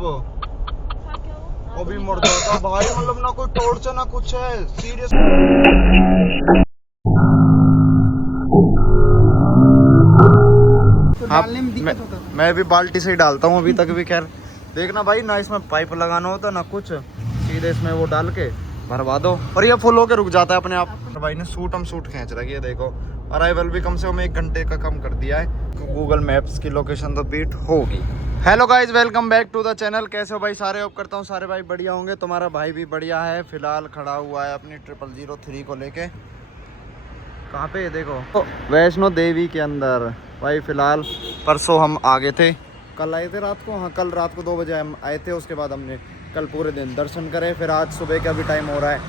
साहब, अभी मर जाता भाई, मतलब ना कोई टॉर्च ना कुछ है, सीरियस। हाँ, मैं भी बाल्टी से ही डालता हूँ अभी तक भी। खैर देखना भाई, ना इसमें पाइप लगाना होता ना कुछ, सीधे इसमें वो डाल के भरवा दो और ये फुल होके रुक जाता है अपने आप। तो भाई ने सूट खींच रखी है, देखो अराइवल भी कम से कम 1 घंटे का कम कर दिया है। गूगल मैप्स की लोकेशन तो बीट होगी। Hello guys, welcome back to the channel. कैसे हो भाई सारे? होप करता हूँ सारे भाई बढ़िया होंगे। तुम्हारा भाई भी बढ़िया है। फिलहाल खड़ा हुआ है अपनी 0003 को लेके। कहाँ पे है देखो, तो वैष्णो देवी के अंदर भाई। फिलहाल परसों हम आगे थे, कल आए थे रात को। हाँ, कल रात को 2 बजे हम आए थे। उसके बाद हमने कल पूरे दिन दर्शन करे। फिर आज सुबह का भी टाइम हो रहा है,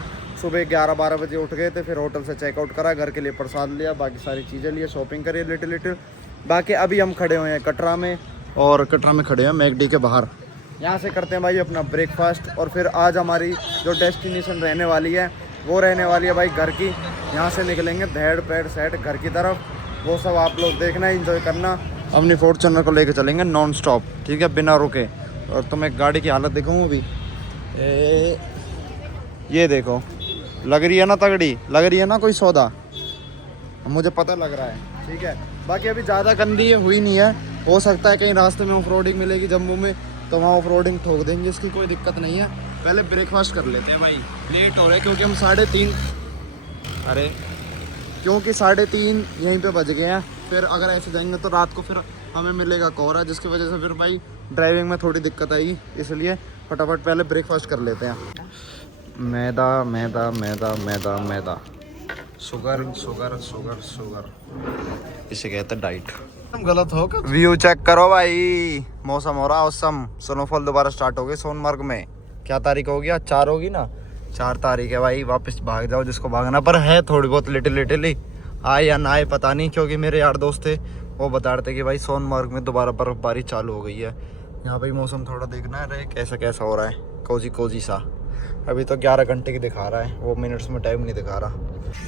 सुबह 11-12 बजे उठ गए थे। फिर होटल से चेकआउट करा, घर के लिए प्रसाद लिया, बाकी सारी चीज़ें लिए, शॉपिंग करी लिटिल। बाकी अभी हम खड़े हुए हैं कटरा में, और कटरा में खड़े हैं मैकडी के बाहर। यहाँ से करते हैं भाई अपना ब्रेकफास्ट, और फिर आज हमारी जो डेस्टिनेशन रहने वाली है वो रहने वाली है भाई घर की। यहाँ से निकलेंगे धेड़ पेड़ सेट घर की तरफ। वो सब आप लोग देखना, एंजॉय करना। अपनी फॉर्च्यूनर को लेके चलेंगे नॉन स्टॉप, ठीक है, बिना रुके। और तुम्हें गाड़ी की हालत दिखाऊँ अभी। ये देखो, लग रही है ना तगड़ी, लग रही है ना कोई सौदा, मुझे पता लग रहा है, ठीक है। बाकी अभी ज़्यादा गंदी हुई नहीं है। हो सकता है कहीं रास्ते में ऑफ रोडिंग मिलेगी जम्मू में, तो वहाँ ऑफ रोडिंग ठोक देंगे, इसकी कोई दिक्कत नहीं है। पहले ब्रेकफास्ट कर लेते हैं भाई, लेट हो रहे हैं क्योंकि हम 3:30, अरे क्योंकि 3:30 यहीं पे बज गए हैं। फिर अगर ऐसे जाएंगे तो रात को फिर हमें मिलेगा कोहरा, जिसकी वजह से फिर भाई ड्राइविंग में थोड़ी दिक्कत आएगी। इसलिए फटाफट पहले ब्रेकफास्ट कर लेते हैं। मैदा मैदा मैदा मैदा मैदा, शुगर शुगर शुगर शुगर, इसे कहते हैं डाइट। गलत हो क्या? व्यू चेक करो भाई, मौसम हो रहा औसम। स्नोफॉल दोबारा स्टार्ट हो गई सोनमर्ग में। क्या तारीख होगी आज? 4 होगी ना, 4 तारीख है भाई। वापस भाग जाओ जिसको भागना, पर है थोड़ी बहुत लिटिल ही। आए या ना आए पता नहीं, क्योंकि मेरे यार दोस्त थे वो बता रहे थे कि भाई सोनमर्ग में दोबारा बर्फबारी चालू हो गई है। यहाँ भाई मौसम थोड़ा देखना है रे, कैसा कैसा हो रहा है, कोजी सा। अभी तो 11 घंटे की दिखा रहा है, वो मिनट्स में टाइम नहीं दिखा रहा।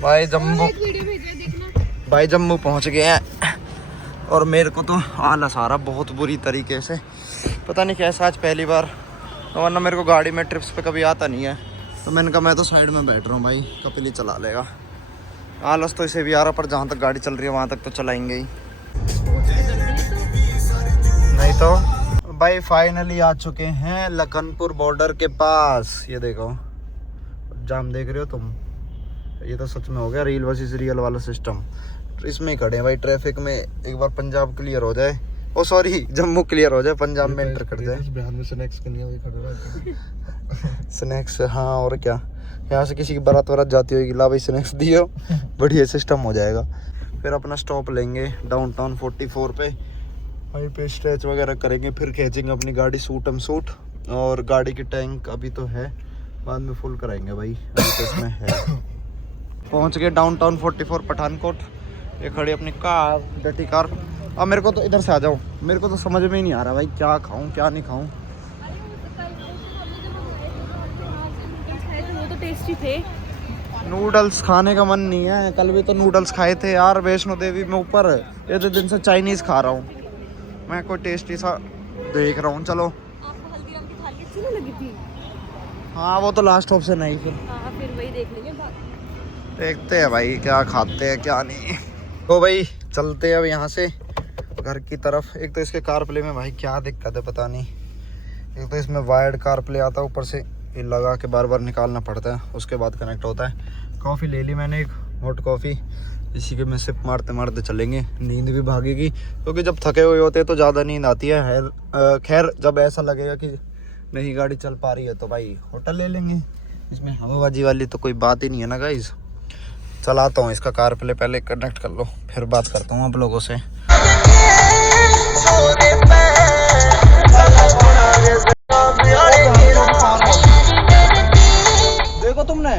भाई जम्मू पहुँच गए हैं, और मेरे को तो आलस आ रहा बहुत बुरी तरीके से। पता नहीं कैसा आज पहली बार, वरना मेरे को गाड़ी में ट्रिप्स पे कभी आता नहीं है। तो मैंने कहा मैं तो साइड में बैठ रहा हूँ भाई, कपिल ही चला लेगा। आलस तो इसे भी आ रहा, पर जहाँ तक गाड़ी चल रही है वहाँ तक तो चलाएंगे ही, नहीं तो। भाई फाइनली आ चुके हैं लखनपुर बॉर्डर के पास। ये देखो जाम देख रहे हो तुम, ये तो सच में हो गया रील वर्सेस रियल वाला सिस्टम। इसमें ही खड़े हैं भाई ट्रैफिक में। एक बार पंजाब क्लियर हो जाए, ओ सॉरी जम्मू क्लियर हो जाए, पंजाब में एंटर कर जाए। बिहार में स्नैक्स के लिए खड़े स्नैक्स, हाँ और क्या। यहाँ से किसी की बारात वारात जाती होगी, ला भाई स्नैक्स दियो, बढ़िया सिस्टम हो जाएगा। फिर अपना स्टॉप लेंगे डाउनटाउन 44 पे, वहीं पे स्ट्रेच वगैरह करेंगे। फिर खींचेंगे अपनी गाड़ी सूट, और गाड़ी की टैंक अभी तो है, बाद में फुल कराएंगे भाई, अभी तो इसमें है। पहुँच गए डाउनटाउन 44 पठानकोट। ये खड़ी अपनी कार, डटी कार। अब मेरे को तो इधर से आ जाओ, मेरे को तो समझ में ही नहीं आ रहा भाई क्या खाऊं क्या नहीं खाऊं। वो तो टेस्टी थे। नूडल्स खाने का मन नहीं है, कल भी तो नूडल्स खाए थे यार वैष्णो देवी में ऊपर। ये तो दिन से चाइनीज़ खा रहा हूँ मैं, कोई टेस्टी सा देख रहा हूँ। चलो, आपको हल्दीराम की थाली अच्छी नहीं लगी थी? हाँ वो तो लास्ट ऑप्शन है ही। फिर वही देख लेंगे, देखते हैं भाई क्या खाते हैं क्या नहीं। तो भाई चलते हैं अब यहाँ से घर की तरफ। एक तो इसके कार प्ले में भाई क्या दिक्कत है पता नहीं। एक तो इसमें वायर्ड कार प्ले आता है, ऊपर से ये लगा के बार बार निकालना पड़ता है, उसके बाद कनेक्ट होता है। कॉफ़ी ले ली मैंने, एक हॉट कॉफ़ी, इसी के में सिप मारते मारते चलेंगे। नींद भी भागेगी, क्योंकि जब थके हुए होते हैं तो ज़्यादा नींद आती है। खैर जब ऐसा लगेगा कि नहीं गाड़ी चल पा रही है तो भाई होटल ले लेंगे। इसमें हवाबाजी वाली तो कोई बात ही नहीं है ना गाइज। चलाता हूँ इसका कार प्ले, पहले कनेक्ट कर लो, फिर बात करता हूँ आप लोगों से। देखो तुमने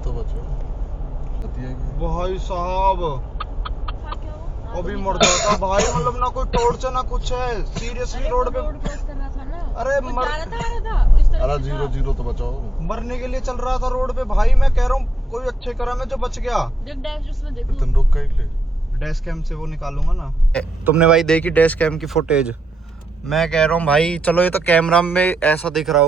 तो भाई साहब, अभी मर जाता भाई, मतलब ना कोई टॉर्च ना कुछ है, सीरियसली रोड पे। अरे अरे 0-0 तो बचाओ, मरने के लिए चल रहा था रोड पे भाई। मैं कह रहा हूँ कोई अच्छे करम है जो बच गया। तुम रुक गए, डैश कैम से वो निकालूंगा ना। तुमने भाई देखी डैश कैम की फुटेज? मैं कह रहा हूँ भाई, चलो ये तो कैमरा में ऐसा दिख रहा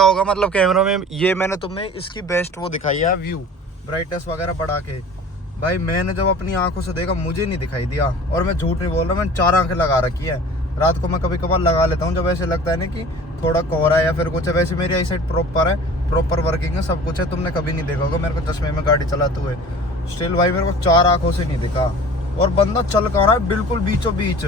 होगा मतलब कैमरा में ये मैंने तुम्हें इसकी बेस्ट वो दिखाई है व्यू, ब्राइटनेस वगैरह बढ़ा के। भाई मैंने जब अपनी आंखों से देखा मुझे नहीं दिखाई दिया, और मैं झूठ नहीं बोल रहा, मैंने 4 आंखें लगा रखी है। रात को मैं कभी कभार लगा लेता हूँ जब ऐसे लगता है ना कि थोड़ा कोहरा है या फिर कुछ है। वैसे मेरी आई साइड प्रॉपर है, प्रॉपर वर्किंग है, सब कुछ है। तुमने कभी नहीं देखा होगा मेरे को चश्मे में गाड़ी चलाते हुए। स्टिल भाई मेरे को 4 आंखों से नहीं दिखा, और बंदा चल कहाँ रहा है बिल्कुल बीचों बीच।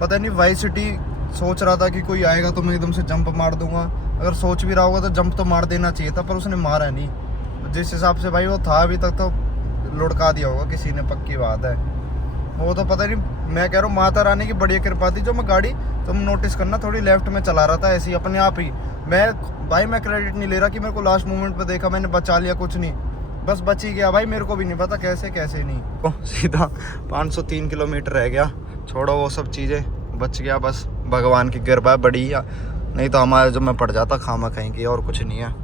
पता नहीं वाई सिटी सोच रहा था कि कोई आएगा तो मैं एकदम से जंप मार दूंगा। अगर सोच भी रहा होगा तो जंप तो मार देना चाहिए था, पर उसने मारा नहीं। जिस हिसाब से भाई वो था अभी तक तो लुढ़का दिया होगा किसी ने, पक्की बात है। वो तो पता नहीं, मैं कह रहा हूँ माता रानी की बड़ी कृपा थी जो मैं गाड़ी, तुम नोटिस करना, थोड़ी लेफ्ट में चला रहा था ऐसे ही अपने आप ही। मैं क्रेडिट नहीं ले रहा कि मेरे को लास्ट मोमेंट पे देखा मैंने बचा लिया, कुछ नहीं, बस बच ही गया भाई। मेरे को भी नहीं पता कैसे नहीं। सीधा 503 किलोमीटर रह गया, छोड़ो वो सब चीज़ें, बच गया बस भगवान की कृपा है बड़ी, नहीं तो हमारे जो मैं पड़ जाता खामा कहीं की, और कुछ नहीं है।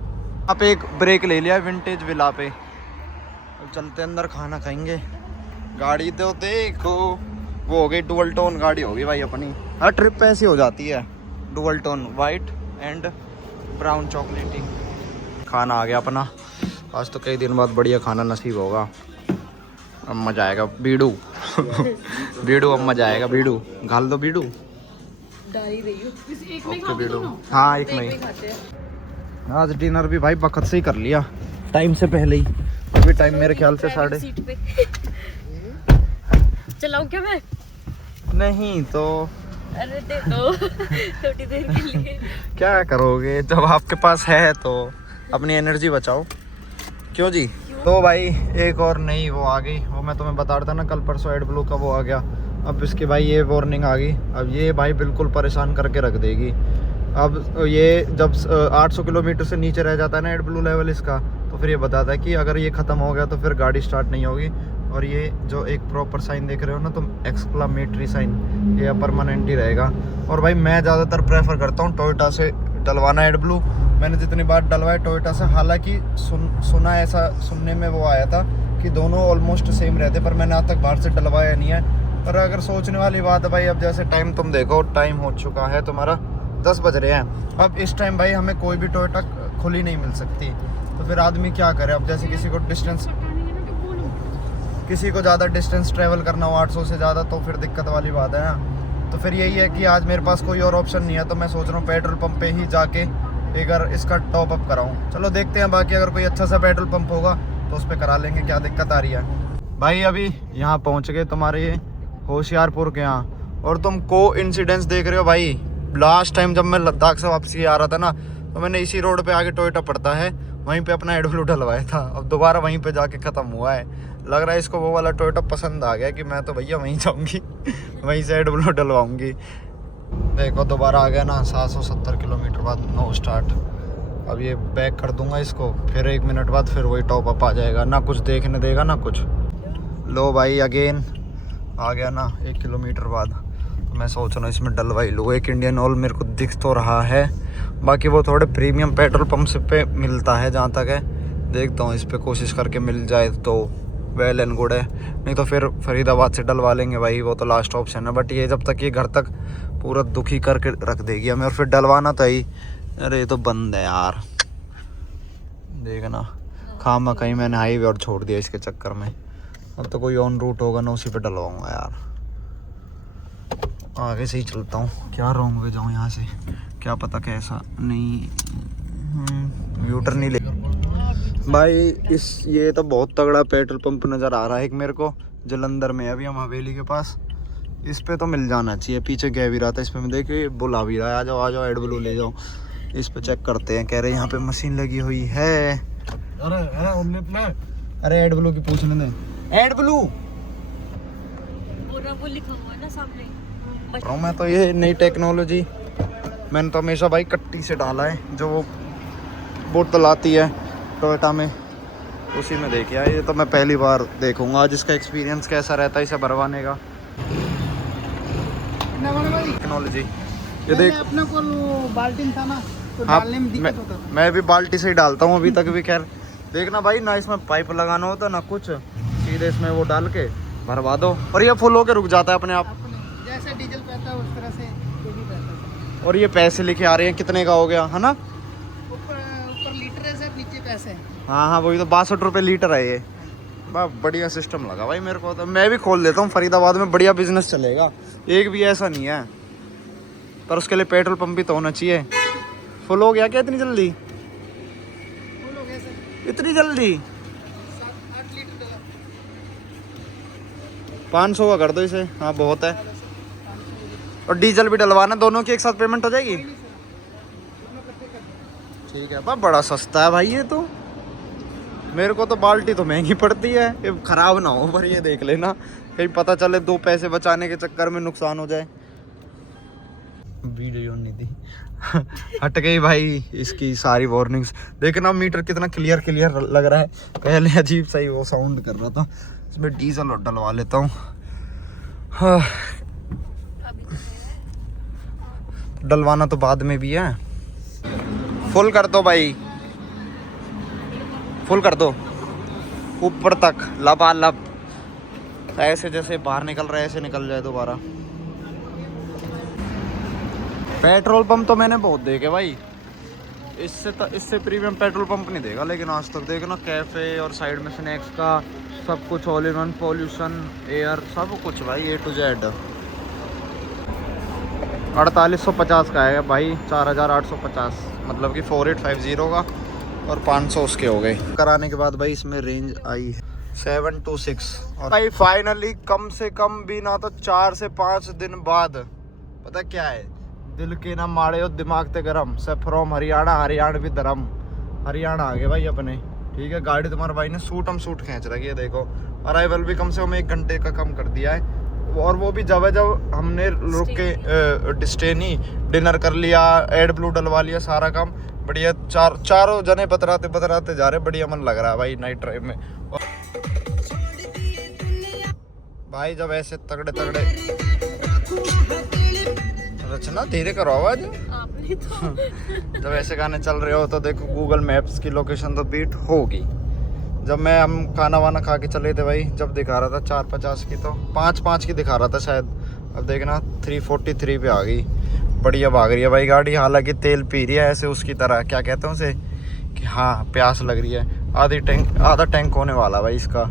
आप एक ब्रेक ले लिया विंटेज विला पे, अब चलते अंदर खाना खाएंगे। गाड़ी तो देखो वो हो गई डुअल टोन गाड़ी होगी भाई अपनी, हर ट्रिप पे ऐसी हो जाती है, dual tone white and brown चॉकलेटी। खाना आ गया अपना, आज तो कई दिन बाद बढ़िया खाना नसीब होगा, अब मजा आएगा। बीड़ू बीड़ू अब मजा आएगा, बीड़ू घाल दो, बीड़ू डाल ही रही हूँ। ओके बीड़ू, हाँ एक में ही। आज डिनर भी भाई वक्त से ही कर लिया, टाइम से पहले ही। अभी टाइम मेरे ख्याल से 7:30 चलाऊं क्या मैं? नहीं तो अरे दे दो थोड़ी देर के लिए। क्या करोगे जब आपके पास है, तो अपनी एनर्जी बचाओ, क्यों जी। तो भाई एक और नई वो आ गई, वो मैं तुम्हें बता रहा था ना कल परसों, एड ब्लू का वो आ गया। अब इसकी भाई ये वार्निंग आ गई, अब ये भाई बिल्कुल परेशान करके रख देगी। अब ये जब 800 किलोमीटर से नीचे रह जाता है ना एड ब्लू लेवल इसका, तो फिर ये बताता है कि अगर ये ख़त्म हो गया तो फिर गाड़ी स्टार्ट नहीं होगी। और ये जो एक प्रॉपर साइन देख रहे हो ना तुम, एक्सक्लामेटरी साइन, ये परमानेंट ही रहेगा। और भाई मैं ज़्यादातर प्रेफर करता हूँ टोयोटा से डलवाना एड ब्लू। मैंने जितनी बार डलवाया टोयोटा से, हालांकि सुना ऐसा सुनने में वो आया था कि दोनों ऑलमोस्ट सेम रहते, पर मैंने आज तक बाहर से डलवाया नहीं है। पर अगर सोचने वाली बात है भाई, अब जैसे टाइम तुम देखो, टाइम हो चुका है तुम्हारा 10 बज रहे हैं। अब इस टाइम भाई हमें कोई भी टोयोटा खुली नहीं मिल सकती, तो फिर आदमी क्या करे। अब जैसे किसी को ज़्यादा डिस्टेंस ट्रैवल करना हो 800 से ज़्यादा, तो फिर दिक्कत वाली बात है ना। तो फिर यही है कि आज मेरे पास कोई और ऑप्शन नहीं है, तो मैं सोच रहा हूँ पेट्रोल पंप पे ही जाके एक बार इसका टॉप अप कराऊँ। चलो देखते हैं, बाकी अगर कोई अच्छा सा पेट्रोल पंप होगा तो उस पर करा लेंगे, क्या दिक्कत आ रही है। भाई अभी यहाँ पहुँच गए तुम्हारे ये होशियारपुर के यहाँ, और तुम को इंसिडेंस देख रहे हो भाई। लास्ट टाइम जब मैं लद्दाख से वापसी आ रहा था ना, तो मैंने इसी रोड पे आगे टोयोटा पड़ता है, वहीं पे अपना एड ब्लू डलवाया था। अब दोबारा वहीं पे जाके ख़त्म हुआ है। लग रहा है इसको वो वाला टोयोटा पसंद आ गया कि मैं तो भैया वहीं जाऊँगी वहीं से एड ब्लू डलवाऊँगी। देखो दोबारा आ गया ना, 770 किलोमीटर बाद नो स्टार्ट। अब ये बैक कर दूंगा इसको, फिर 1 मिनट बाद फिर वही टॉप अप आ जाएगा, ना कुछ देखने देगा ना कुछ। लो भाई अगेन आ गया ना 1 किलोमीटर बाद। मैं सोच रहा हूँ इसमें डलवाई लूँ। एक इंडियन ऑयल मेरे को दिख तो रहा है, बाकी वो थोड़े प्रीमियम पेट्रोल पंप से पे मिलता है जहाँ तक है। देखता हूँ इस पर कोशिश करके मिल जाए तो वेल एंड गुड है, नहीं तो फिर फरीदाबाद से डलवा लेंगे भाई, वो तो लास्ट ऑप्शन है। बट ये जब तक ये घर तक पूरा दुखी करके रख देगी हमें, और फिर डलवाना तो ही। अरे ये तो बंद है यार, देखना खामा कहीं मैंने हाईवे और छोड़ दिया इसके चक्कर में। अब तो कोई ऑन रूट होगा ना, उसी पे डलवाऊंगा यार। आगे से ही चलता हूँ, क्या रॉन्ग वे जाऊँ यहाँ से, क्या पता कैसा नहीं। यूटर्न नहीं ले भाई। ये तो बहुत तगड़ा पेट्रोल पंप नज़र आ रहा है एक मेरे को, जलंधर में। अभी हम हवेली के पास, इस पे तो मिल जाना चाहिए। पीछे गया भी रहा था, इस पे मैं देखिए बुला भी रहा है, आ जाओ एड ब्लू ले जाओ। इस पे चेक करते हैं, कह रहे यहाँ पे मशीन लगी हुई है। अरे एड ब्लू की पूछने दे, एड ब्लू वो लिखा हुआ है ना सामने। मैं तो ये नई टेक्नोलॉजी मैंने तो हमेशा भाई कट्टी से डाला है, जो वो बोतल आती है टोयोटा में, उसी में देखिए। ये तो मैं पहली बार देखूंगा आज, इसका एक्सपीरियंस कैसा रहता है इसे भरवाने का। टेक्नोलॉजी ये देख, अपना को बाल्टी था ना, तो हाँ, डालने में दिक्कत होता था। मैं भी बाल्टी से ही डालता हूँ अभी तक भी। खैर देखना भाई ना, इसमें पाइप लगाना होता ना कुछ, सीधे इसमें वो डाल के भरवा दो, और ये फुल होके रुक जाता है अपने आप। जैसे डीजल पे आता है उस तरह से और ये पैसे लेके आ रहे हैं, कितने का हो गया है ना? ऊपर लीटर है सर, नीचे पैसे हैं। हाँ हाँ वही तो 62 रुपये लीटर है ये। बा बढ़िया सिस्टम लगा भाई मेरे को, तो मैं भी खोल देता हूँ फरीदाबाद में, बढ़िया बिजनेस चलेगा। एक भी ऐसा नहीं है, पर उसके लिए पेट्रोल पंप भी तो होना चाहिए। फुल हो गया क्या इतनी जल्दी? फुल हो गया सर, इतनी जल्दी? 7-8 लीटर का। 500 का कर दो इसे, हाँ बहुत है। और डीजल भी डलवाना, दोनों की एक साथ पेमेंट हो जाएगी? ठीक है बा, बड़ा सस्ता है भाई ये तो। मेरे को तो बाल्टी तो महंगी पड़ती है, ये खराब ना हो पर ये देख लेना, कहीं पता चले 2 पैसे बचाने के चक्कर में नुकसान हो जाए। वीडियो नहीं थी हट गई भाई इसकी सारी वार्निंग्स। देखना मीटर कितना क्लियर क्लियर लग रहा है, पहले अजीब सा ही वो साउंड कर रहा था। इसमें डीजल और डलवा लेता हूँ। हाँ डलवाना तो बाद में भी है। फुल कर दो भाई, फुल कर दो ऊपर तक लबालब, ऐसे जैसे बाहर निकल रहा है ऐसे निकल जाए दोबारा। पेट्रोल पंप तो मैंने बहुत देखे भाई, इससे प्रीमियम पेट्रोल पंप नहीं देगा लेकिन आज तक। देखना कैफ़े और साइड में स्नैक्स का सब कुछ, all in one, pollution, air, सब कुछ भाई A to Z। 4850 का है भाई, 4850 मतलब कि 4850 का, और 500 उसके हो गए। कराने के बाद भाई इसमें रेंज आई है 726। और भाई फाइनली कम से कम भी ना तो 4 से 5 दिन बाद, पता क्या है, दिल के ना माड़े और दिमाग ते गरम से फ्रॉम हरियाणा, हरियाणा भी धर्म, हरियाणा आ गए भाई अपने। ठीक है गाड़ी तुम्हारे भाई ने सूट खींच रखी है, देखो। अराइवल भी कम से कम 1 घंटे का कम कर दिया है, और वो भी जब हमने रुक के स्टे नहीं, डिनर कर लिया, एड ब्लू डलवा लिया, सारा काम बढ़िया। चारों जने बतराते जा रहे, बढ़िया मन लग रहा है भाई नाइट ड्राइव में। भाई जब ऐसे तगड़े रचना धीरे करो आवाज, आपने तो जब ऐसे गाने चल रहे हो तो देखो गूगल मैप्स की लोकेशन तो बीट होगी। जब हम खाना वाना खा के चले थे भाई, जब दिखा रहा था 450 की, तो 5 की दिखा रहा था शायद। अब देखना 343 पे आ गई। बढ़िया भाग रही है भाई गाड़ी, हालांकि तेल पी रही है ऐसे उसकी तरह, क्या कहते हैं उसे, कि हाँ प्यास लग रही है। आधा टैंक होने वाला भाई इसका,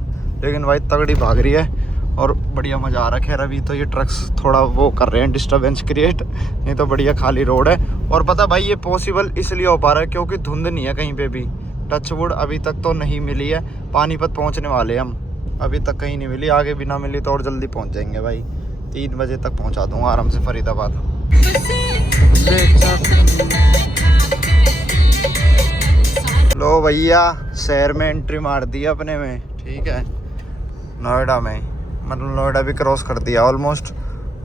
लेकिन भाई तगड़ी भाग रही है और बढ़िया मज़ा आ रखा है। अभी तो ये ट्रक्स थोड़ा वो कर रहे हैं डिस्टर्बेंस क्रिएट, नहीं तो बढ़िया खाली रोड है। और पता भाई ये पॉसिबल इसलिए हो पा रहा है क्योंकि धुंध नहीं है कहीं पे भी, टचवुड अभी तक तो नहीं मिली है। पानीपत पहुंचने वाले हम, अभी तक कहीं नहीं मिली, आगे भी ना मिली तो और जल्दी पहुंच जाएंगे भाई। 3 बजे तक पहुंचा दूंगा आराम से फरीदाबाद। लो भैया शहर में एंट्री मार दी अपने में, ठीक है, नोएडा में, मतलब नोएडा भी क्रॉस कर दिया ऑलमोस्ट।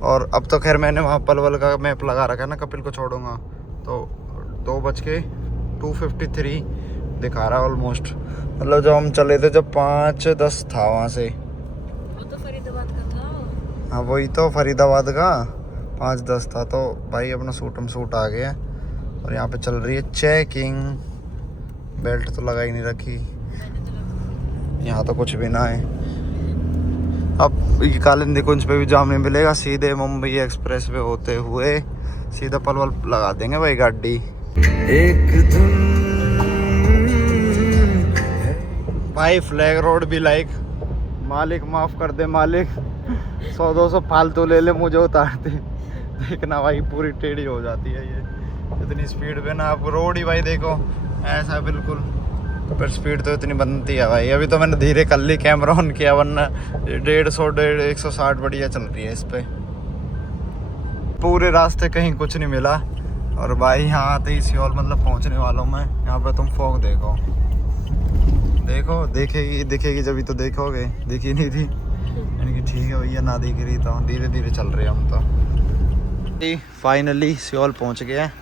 और अब तो खैर मैंने वहाँ पलवल का मैप लगा रखा है ना, कपिल को छोड़ूंगा तो 2:53 दिखा रहा है ऑलमोस्ट। मतलब जब हम चले थे जब 5:10 था वहाँ से, वो तो फरीदाबाद का था। हाँ वही तो फरीदाबाद का 5:10 था। तो भाई अपना सूट आ गया और यहाँ पे चल रही है चेकिंग। बेल्ट तो लगा ही नहीं रखी, यहाँ तो कुछ भी ना है। अब ये कालिंदी कुंज पे भी जाम नहीं मिलेगा, सीधे मुंबई एक्सप्रेस पे होते हुए सीधा पलवल लगा देंगे भाई गाड़ी। एक भाई फ्लैग रोड भी लाइक, मालिक माफ कर दे मालिक, 100-200 फालतू ले ले मुझे उतार दे। देखना भाई पूरी टेढ़ी हो जाती है ये इतनी स्पीड पे ना। अब रोड ही भाई देखो ऐसा बिल्कुल, पर स्पीड तो इतनी बनती है भाई। अभी तो मैंने धीरे कर ली, कैमरा ऑन किया, वरना 150-160 बढ़िया चल रही है इस पे। पूरे रास्ते कहीं कुछ नहीं मिला। और भाई यहाँ आते ही सियोल मतलब पहुँचने वाला हूँ मैं। यहाँ पे तुम फॉग देखो, दिखेगी जब ही तो देखोगे, दिखी नहीं थी यानी कि ठीक है भैया, ना दिख रही तो धीरे धीरे चल रहे हम तो। फाइनली सियोल पहुँच गए हैं।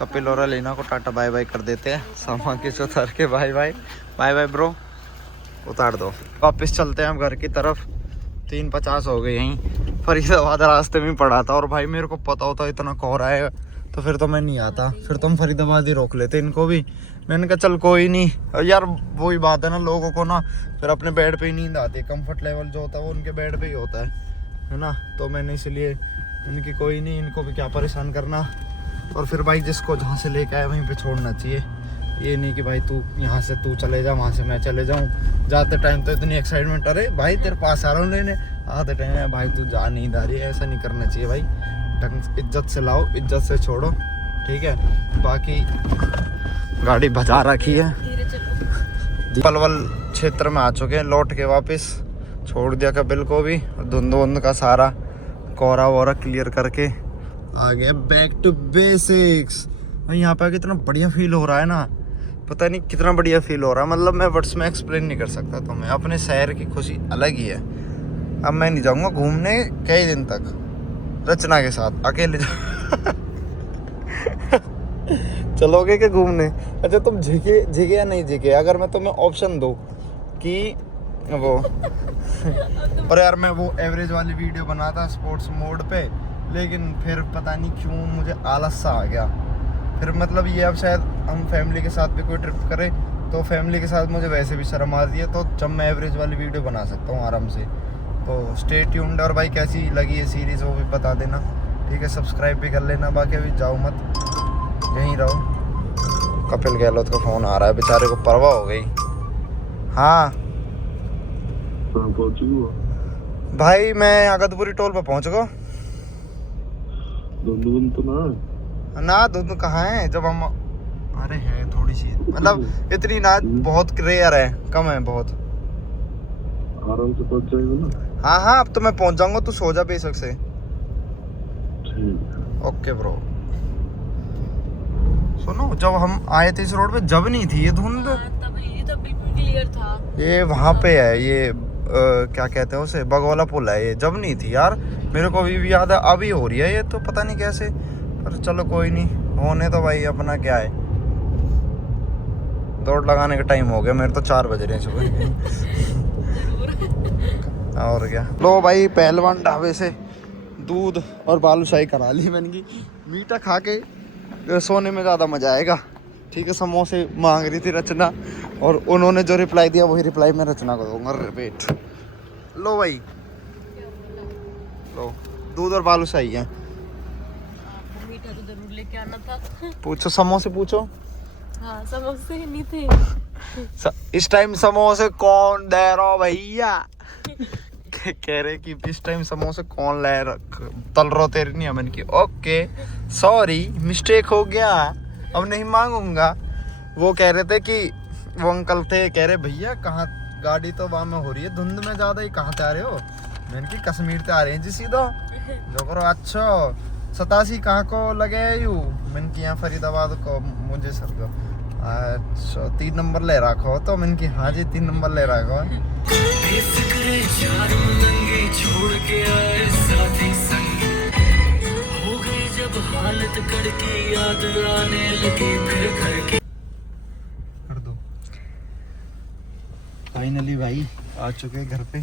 कपिल और लेना को टाटा बाय बाय कर देते हैं, सामान किस उतार के बाय बाय ब्रो उतार दो। वापस चलते हैं हम घर की तरफ। 3:50 हो गए यहीं फरीदाबाद रास्ते में पड़ा था। और भाई मेरे को पता होता इतना कोहरा है तो फिर तो मैं नहीं आता, फिर तो हम फरीदाबाद ही रोक लेते इनको भी। मैंने कहा चल कोई नहीं। और यार वही बात है ना, लोगों को ना फिर अपने बेड पे ही नींद आती है। कंफर्ट लेवल जो होता है वो उनके बेड पे ही होता है ना। तो मैंने इसलिए इनकी कोई नहीं, इनको भी क्या परेशान करना, और फिर भाई जिसको जहाँ से लेके आया वहीं पे छोड़ना चाहिए। ये नहीं कि भाई तू यहाँ से तू चले जा, वहाँ से मैं चले जाऊँ। जाते टाइम तो इतनी एक्साइटमेंट, अरे भाई तेरे पास आ रहा हूँ लेने, आते टाइम भाई तू जा नहीं जा रही है, ऐसा नहीं करना चाहिए भाई। ढंग इज्जत से लाओ, इज्जत से छोड़ो, ठीक है। बाकी गाड़ी भजा रखी है, धीरे चलो। पलवल क्षेत्र में आ चुके हैं, लौट के वापस छोड़ दिया कपिल को भी। धुंध वुंध का सारा कोहरा वोरा क्लियर करके आ गया बैक टू बेसिक्स। यहाँ पे कितना बढ़िया फील हो रहा है ना, पता नहीं कितना बढ़िया फील हो रहा है, मतलब मैं वर्ड्स में एक्सप्लेन नहीं कर सकता तुम्हें। अपने शहर की खुशी अलग ही है। अब मैं नहीं जाऊँगा घूमने कई दिन तक रचना के साथ, अकेले चलोगे क्या घूमने? अच्छा तुम झिके या नहीं झिके? अगर मैं तुम्हें ऑप्शन दूँ कि वो और यार मैं वो एवरेज वाली वीडियो बनाता स्पोर्ट्स मोड पे, लेकिन फिर पता नहीं क्यों मुझे आलस सा आ गया। फिर मतलब ये अब शायद हम फैमिली के साथ भी कोई ट्रिप करें तो फैमिली के साथ मुझे वैसे भी शर्म आती है, तो जब मैं एवरेज वाली वीडियो बना सकता हूँ आराम से। तो स्टे ट्यून्ड। और भाई कैसी लगी ये सीरीज़ वो भी बता देना, ठीक है। सब्सक्राइब भी कर लेना। बाकी अभी जाओ मत, यहीं रहो। कपिल गहलोत का फ़ोन आ रहा है, बेचारे को परवाह हो गई। हाँ भाई मैं अगतपुरी टोल पर पहुँच गो। तो ना धुंध कहाँ है जब हम, अरे है थोड़ी सी, मतलब इतनी ना, बहुत रेयर है, कम है बहुत। आराम से पहुंच जाएगा ना? हाँ हाँ अब तो मैं पहुंच जाऊंगा, तू सो जा बेशक से। ठीक। Okay bro. सुनो जब हम आए थे इस रोड पे जब नहीं थी ये धुंध, तब ये तो बिल्कुल क्लियर था। ये वहाँ पे है ये क्या कहते हैं उसे, बगवाला पुल है ये, जब नहीं थी यार। मेरे को अभी भी याद है, अभी हो रही है ये तो पता नहीं कैसे, पर चलो कोई नहीं, होने तो भाई अपना क्या है। दौड़ लगाने का टाइम हो गया, मेरे तो 4 बज रहे हैं सुबह। और क्या। लो भाई पहलवान ढाबे से दूध और बालूशाही करा ली मैंने की। मीठा खा के सोने में ज़्यादा मज़ा आएगा, ठीक है। समोसे मांग रही थी रचना, और उन्होंने जो रिप्लाई दिया वही रिप्लाई मैं रचना को दूंगा, रिपीट। लो भाई लो दूध और बालूशाही है। आपको मीठा तो जरूर लेके आना था। पूछो समोसे पूछो। हाँ समोसे नहीं थे। इस टाइम समोसे कौन दे रहा हो भैया? कह रहे कि इस टाइम समोसे कौन ले तल रो तेरे नहीं। मैंने की ओके सॉरी मिस्टेक हो गया, अब नहीं मांगूंगा। वो कह रहे थे कि वो अंकल थे, कह रहे भैया कहाँ गाड़ी तो वहाँ में हो रही है धुंध में ज़्यादा ही, कहाँ से आ रहे हो? मैंने की कश्मीर से आ रहे हैं जी सीधो। जो करो अच्छा 87 कहाँ को लगे यू? मैंने की यहाँ फरीदाबाद को, मुझे सर को। अच्छा 3 नंबर ले रखो तो? मैंने की हाँ जी 3 नंबर ले रखो। छोड़ के आए साथी संग, हो गई जब हालत कड़की, याद आने लगी फिर घर के। कर दो। फाइनली भाई आ चुके घर पे,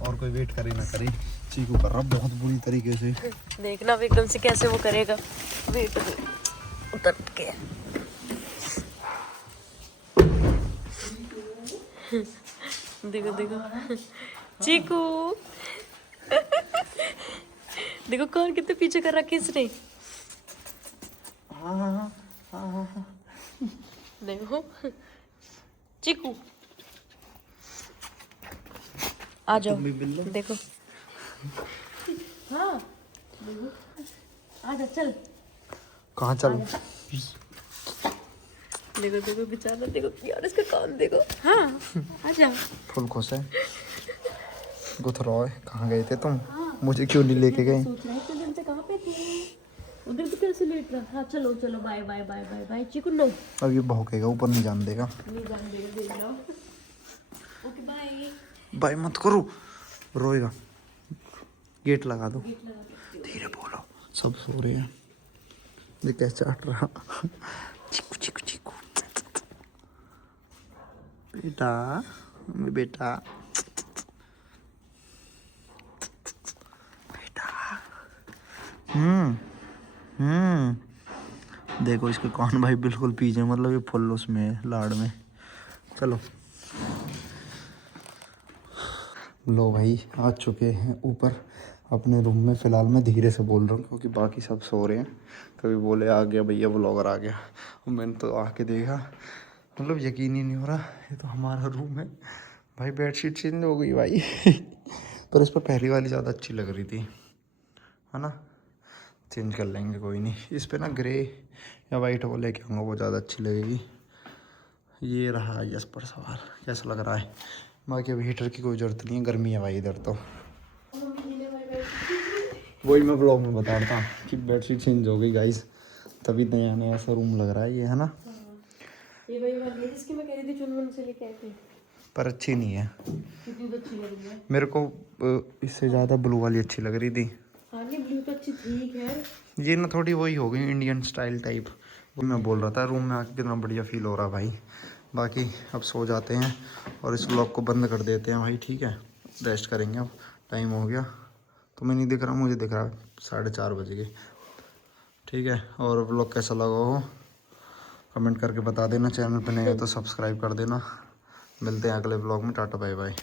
और कोई वेट करे ना करे, चीकू कर रहा बहुत बुरी तरीके से। देखना अब एकदम से कैसे वो करेगा। वेट उतर के देखो देखो चीकू। देखो कौन कितने पीछे कर रखा इसने। देखो चीकू आ जाओ, देखो। हाँ देखो आ जा, चल। कहाँ चल? देखो देखो बेचारा, देखो यार इसका कान देखो। हाँ आ जा। फुल खुश है। गुथरॉय कहाँ गए थे तुम? मुझे क्यों नहीं लेके गए? सोच रहा है इतने दिन से कहाँ पे थे? उधर तो कैसे लेट रहा। हाँ चलो चलो bye bye bye bye bye Chiku. No अब ये भौंकेगा, ऊपर नहीं जान देगा। नहीं जान देगा, देख लो। Okay bye. बाय मत करो, रोएगा। गेट लगा दो, धीरे बोलो, सब सो रहे हैं। ये कैसे चाट रहा? चीकू चीकू चीकू बेटा, बेटा बेटा। देखो इसके कान भाई बिल्कुल पीछे, मतलब ये फुल उसमें है, लाड़ में। चलो लो भाई आ चुके हैं ऊपर। अपने रूम में फ़िलहाल मैं धीरे से बोल रहा हूँ क्योंकि बाकी सब सो रहे हैं। कभी बोले आ गया भैया ब्लॉगर आ गया, और मैंने तो आके देखा, मतलब यकीन ही नहीं हो रहा ये तो हमारा रूम है भाई। बेडशीट चेंज हो गई भाई पर इस पर पहली वाली ज़्यादा अच्छी लग रही थी, है ना। चेंज कर लेंगे, कोई नहीं। इस पर ना ग्रे या वाइट वो लेके आऊँगा, वो ज़्यादा अच्छी लगेगी। ये रहा यस पर सवाल, कैसा लग रहा है। बाकी अब हीटर की कोई ज़रूरत नहीं है, गर्मी है भाई इधर तो। वही मैं ब्लॉग में बता रहा था कि बेडशीट चेंज हो गई गाइस, तभी नया नया ऐसा रूम लग रहा है ये, है ना। ये वही वाली है जिसकी मैं कह रही थी चुनमुन से लेके आई थी। पर अच्छी नहीं है, कितनी तो अच्छी लग रही है। मेरे को इससे ज़्यादा ब्लू वाली अच्छी लग रही थी। हाँ नहीं ब्लू तो अच्छी थी खैर। ये ना थोड़ी वही हो गई इंडियन स्टाइल टाइप। वो मैं बोल रहा था रूम में आके कितना बढ़िया फील हो रहा भाई। बाकी अब सो जाते हैं और इस व्लॉग को बंद कर देते हैं भाई, ठीक है। रेस्ट करेंगे, अब टाइम हो गया। तुम्हें नहीं दिख रहा, मुझे दिख रहा है 4:30 बज गए, ठीक है। और व्लॉग कैसा लगा हो कमेंट करके बता देना। चैनल पर नए हो तो सब्सक्राइब कर देना। मिलते हैं अगले व्लॉग में, टाटा बाय बाय।